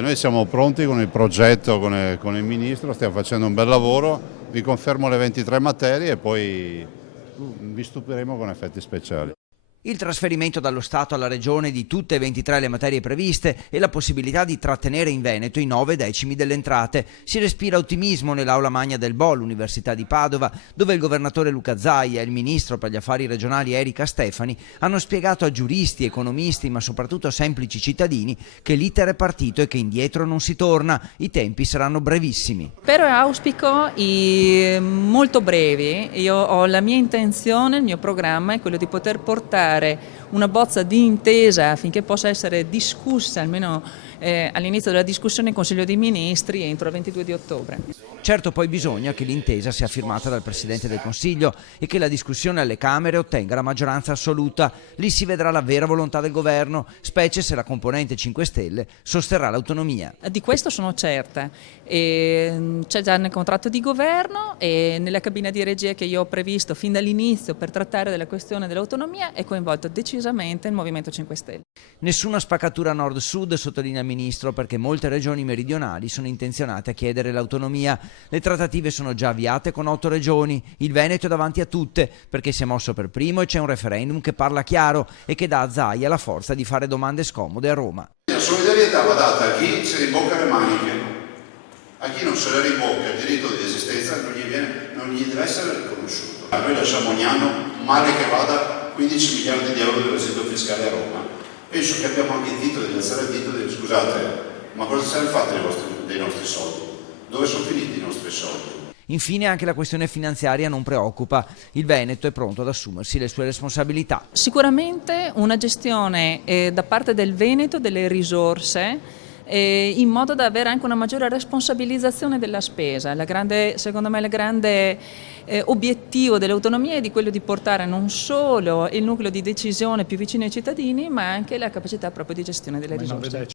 Noi siamo pronti con il progetto, con il Ministro, stiamo facendo un bel lavoro, vi confermo le 23 materie e poi vi stupiremo con effetti speciali. Il trasferimento dallo Stato alla Regione di tutte e 23 le materie previste e la possibilità di trattenere in Veneto i 9/10 delle entrate. Si respira ottimismo nell'aula magna del BO, l'Università di Padova, dove il governatore Luca Zaia e il ministro per gli affari regionali Erika Stefani hanno spiegato a giuristi, economisti, ma soprattutto a semplici cittadini che l'iter è partito e che indietro non si torna. I tempi saranno brevissimi. Però auspico molto brevi. Io ho la mia intenzione, il mio programma è quello di poter portare una bozza di intesa affinché possa essere discussa almeno all'inizio della discussione in Consiglio dei Ministri entro il 22 di ottobre. Certo, poi bisogna che l'intesa sia firmata dal Presidente del Consiglio e che la discussione alle Camere ottenga la maggioranza assoluta. Lì si vedrà la vera volontà del governo, specie se la componente 5 Stelle sosterrà l'autonomia. Di questo sono certa. C'è già nel contratto di governo e nella cabina di regia che io ho previsto fin dall'inizio per trattare della questione dell'autonomia è coinvolto decisamente il Movimento 5 Stelle. Nessuna spaccatura nord-sud, sottolinea il Ministro, perché molte regioni meridionali sono intenzionate a chiedere l'autonomia. Le trattative sono già avviate con 8 regioni, il Veneto è davanti a tutte perché si è mosso per primo e c'è un referendum che parla chiaro e che dà a Zaia la forza di fare domande scomode a Roma. La solidarietà va data a chi si rimbocca le maniche, a chi non se le rimbocca il diritto di esistenza non gli deve essere riconosciuto. Noi lasciamo ogni anno, male che vada, 15 miliardi di euro di residuo fiscale a Roma. Penso che abbiamo anche il diritto di alzare il dito e dire scusate, ma cosa se ne fate dei nostri soldi? Dove sono finiti i nostri soldi? Infine anche la questione finanziaria non preoccupa. Il Veneto è pronto ad assumersi le sue responsabilità. Sicuramente una gestione da parte del Veneto delle risorse in modo da avere anche una maggiore responsabilizzazione della spesa. Secondo me il grande obiettivo dell'autonomia è di quello di portare non solo il nucleo di decisione più vicino ai cittadini, ma anche la capacità proprio di gestione delle risorse.